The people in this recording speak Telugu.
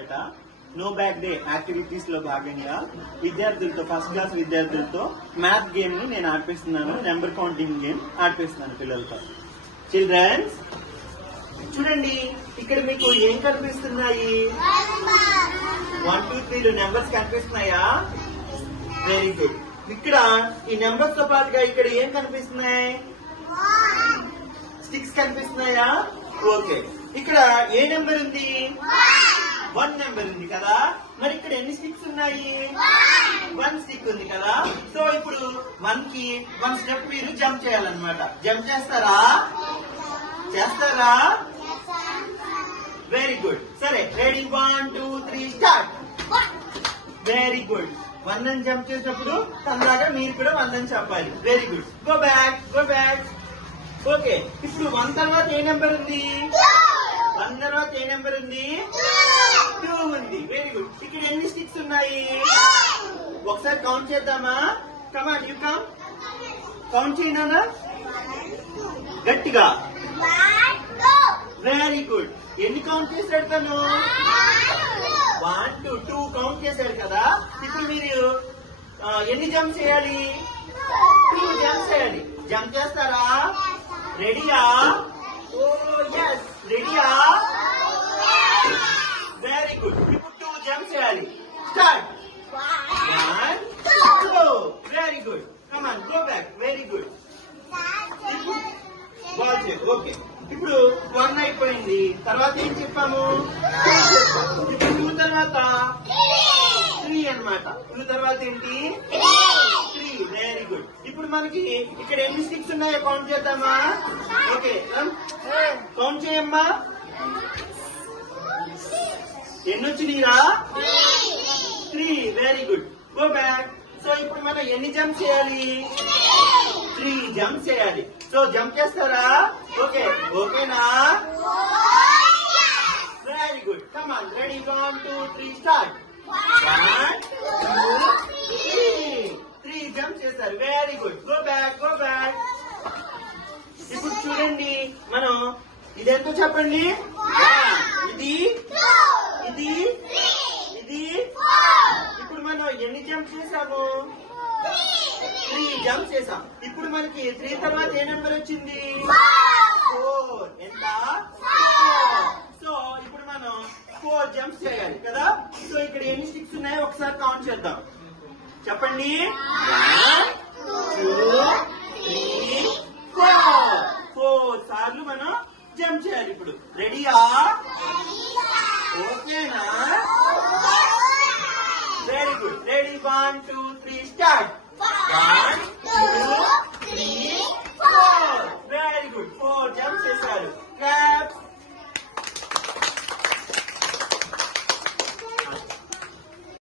ముందట నో బ్యాక్ డే యాక్టివిటీస్ లో భాగంగా విద్యార్థులతో ఫస్ట్ క్లాస్ విద్యార్థులతో మ్యాథ్ గేమ్ ని నేను ఆడిపిస్తున్నాను. నెంబర్ కౌంటింగ్ గేమ్ ఆడిపిస్తున్నాను పిల్లలతో. చిల్డ్రన్స్ చూడండి, ఇక్కడ మీకు ఏం కనిపిస్తున్నాయి? 1 2 3 నెంబర్స్ కనిపిస్తున్నాయా? Very good. ఇక్కడ ఈ నెంబర్స్ తో పాటుగా ఇక్కడ ఏం కనిపిస్తున్నాయి? స్టిక్స్ కనిపిస్తున్నాయా? ఓకే. ఇక్కడ ఏ నెంబర్ ఉంది? 1 నెంబర్ ఉంది కదా. మరి ఇక్కడ ఎన్ని స్టిక్స్ ఉన్నాయి? 1 స్టిక్ ఉంది కదా. సో ఇప్పుడు 1 కి 1 స్టెప్ మీరు జంప్ చేయాలన్నమాట. జంప్ చేస్తారా? చేస్తారా? Very good. సరే, రెడీ 1 2 3 స్టార్ట్. Very good. 1 అని జంప్ చేసినప్పుడు తనలాగా మీరు కూడా 1 అని చెప్పాలి. Very good. Go back, go back. Okay. ఇప్పుడు 1 తర్వాత ఏ నెంబర్ ఉంది? 1 తర్వాత ఏ నెంబర్ ఉంది? 2 ఉంది. Very good. ఇక్కడ ఎన్ని స్టిక్స్ ఉన్నాయి? ఒకసారి కౌంట్ చేద్దామా? కమాన్, యూ కమ్. కౌంట్ చేయనా? గట్టిగా. Very good. ఎన్ని కౌంట్ చేశాడు తను? 1 2 2 కౌంట్ చేశాడు కదా. ఇప్పుడు మీరు ఎన్ని జంప్ చేయాలి? 2 జంప్ చేయాలి. జంప్ చేస్తారా? రెడీయా? ఓ yes, రెడీయా? Very good. ఇప్పుడు 2 జంప్ చేయాలి. Start. 1 2. Very good. Come on, go back. Very good. Okay. ఇప్పుడు 1 అయిపోయింది. తర్వాత ఏం చెప్పాము? 2 చెప్పాము. 2 తర్వాత 3 అన్నమాట. 2 తర్వాత ఏంటి? 3. Very good. ఇప్పుడు మనకి ఇక్కడ ఎన్ని స్టిక్స్ ఉన్నాయో కౌంట్ చేద్దామా? ఓకే, కౌంట్ చేయమ్మా. ఎన్ని వచ్చినాయిరా? 3. Very good. Go back. So ఇప్పుడు మనం ఎన్ని జంప్ చేయాలి? 3 జంప్ చేయాలి. సో జంప్ చేస్తారా? ఓకే. ఓకేనా? Very good. Come on, ready 1 2 3 start. 1 2 3 jump చేస్తారు. Very good. Go back, go back. ఇప్పుడు చూడండి, మనం ఇదెంతో చెప్పండి. ఇది ఇది ఇది. ఇప్పుడు మనం ఎన్ని జంప్ చేసాము? 3 జంప్ చేసాం. ఇప్పుడు మనకి 3 తర్వాత ఏ నెంబర్ వచ్చింది? 4. ఎంత? 4. సో ఇప్పుడు మనం 4 జంప్స్ చేయాలి కదా. సో ఇక్కడ ఎన్ని స్టిక్స్ ఉన్నాయో ఒకసారి కౌంట్ చేద్దాం. చెప్పండి. 1 2 3 4. 4 సార్లు మనం జంప్ చేయాలి. ఇప్పుడు రెడీయా? ఓకేనా? Very good. Ready 1 2 3 start. 1 2 3 4. Very good. 4 jump చేశారు.